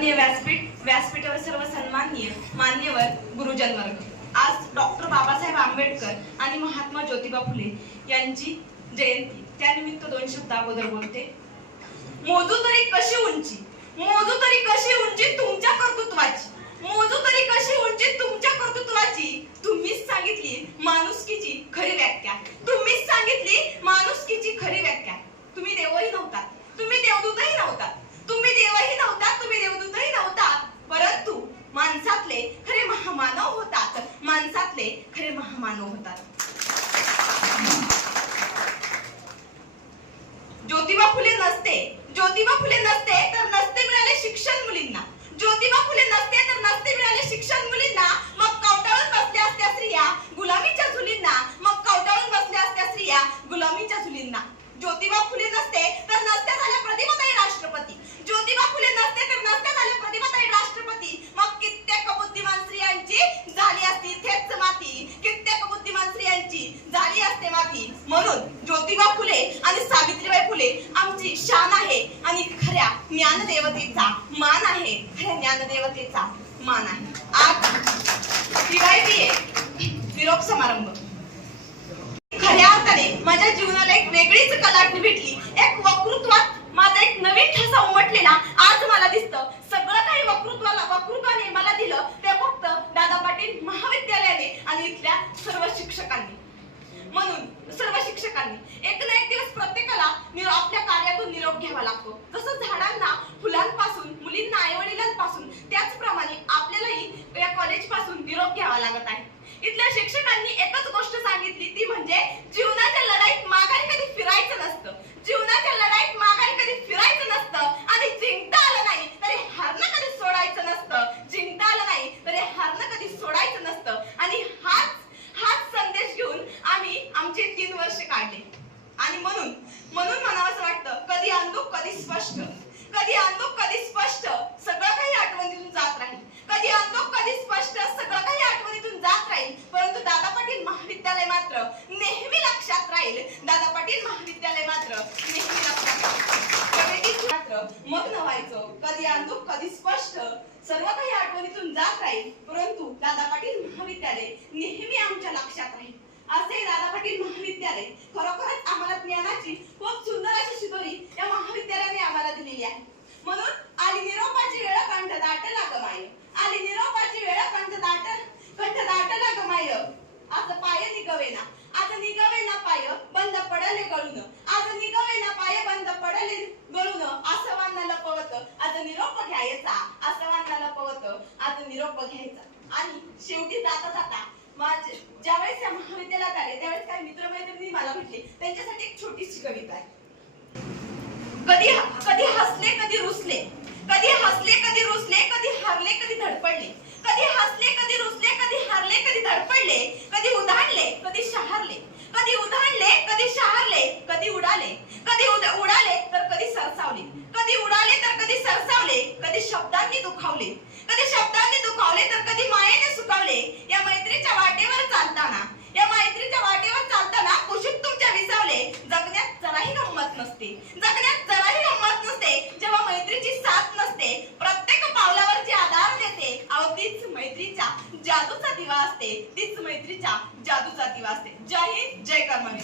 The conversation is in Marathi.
आदरणीय व्यासपीठ व्यासपीठावर सर्व सन्माननीय मान्यवर गुरुजन वर्ग आज डॉक्टर बाबासाहेब आंबेडकर आणि महात्मा ज्योतिबा फुले यांची जयंती. त्यानिमित्त दोन शब्द अगोदर बोलते. मोजू तरी कशी उंची? मोजू तरी कशी उंची तुमच्या कर्तृत्वाची? मोजू तरी कशी उंची तुमच्या कर्तृत्वाची? तुम्हीच सांगितली माणुसकीची खरी व्याख्या. खरे होतात. म्हणून ज्योतिबा फुले आणि सावित्रीबाई फुले आमची शान आहे आणि खऱ्या ज्ञानदेवतेचा मान आहे. खऱ्या ज्ञानदेवतेचा मान आहे. आज दिवाळी निरोप समारंभ. खऱ्या अर्थाने माझ्या जीवनाला एक वेगळीच कलाटणी भेटली. एक वक्तृत्वात माझा एक नवीन ठसा उमटलेला आज मला दिसतं. सगळं काही वक्तृत्वाला वक्तृत्वाने मला दिलं ते फक्त दादा पाटील महाविद्यालयाने आणि इथल्या सर्व शिक्षकांनी. म्हणून शिक्षकांनी एक ना एक दिवस प्रत्येकाला आपल्या कार्यातून निरोप घ्यावा लागतो. जसं झाडांना फुलांपासून मुलींना आई वडिलांपासून त्याचप्रमाणे आपल्यालाही या कॉलेजपासून निरोप घ्यावा लागत आहे. इथल्या शिक्षकांनी एकच गोष्ट सांगितली ती म्हणजे जीवनाच्या लढाईत माघारी कधी फिरायचं नसतं जीवनाच्या लढाईत माघारी कधी फिरायचं नसतं आणि जिंकता आलं नाही तरी हारणं कधी सोडायचं नसतं जिंकता आलं नाही तरी हारणं कधी सोडायचं नसतं आणि हाच हाच संदेश घेऊन आम्ही आमचे तीन वर्ष काढले आणि म्हणून म्हणून म्हणावंसं वाटतं कधी अंधुक कधी स्पष्ट कधी अंधुक कधी स्पष्ट सगळं काही आठवणीतून जात राहील कधी अंधुक कधी स्पष्ट सगळं काही आठवणीतून जात राहील परंतु दादा पाटील महाविद्यालय मात्र नेहमी लक्षात राहील दादा पाटील महाविद्यालय मात्र नेहमी लक्षात राहील प्रगतीत मात्र मग्न व्हायचं कधी अंधुक कधी स्पष्ट. सर्व काही आठवणीतून जात राहील. परंतु दादा पाटील महाविद्यालय नेहमी आमच्या लक्षात राहील. असे दादा पाटील महाविद्यालय खरोखरच आम्हाला ज्ञानाची खूप घ्यायचा. आणि शेवटी जाता जाता माझे ज्यावेळेस या महाविद्यालयात आले त्यावेळेस काही मित्रमैत्रिणी मला भेटले. त्यांच्यासाठी एक छोटीशी कविता आहे. कधी कधी हसले कधी रुसले. कधी हसले कधी रुसले कधी हारले कधी धडपडले. कधी हसले कधी रुसले कधी हारले कधी धडपडले. कधी उधाणले कधी शहारले. कधी उधाणले कधी शहारले कधी उडाले. कधी उडाले तर कधी सरसावले. कधी उडाले तर कधी सरसावले. कधी शब्दांनी दुखावले. कधी शब्द दुखावले तर कधी मायेने सुकावले या मैत्रीच्या वाटेवर चालताना या मैत्रीच्या वाटेवर चालताना कुशीत तुमच्या विसावले जगण्यात जराही गंमत नसते. जगण्यात जराही गंमत नसते. जेव्हा मैत्रीची साथ नसते प्रत्येक पावलावर जी आधार देते अहो तीच मैत्रीचा जादूचा दिवा असते. तीच मैत्रीचा जादूचा दिवा असते. जय हिंद जय कर्मवीर.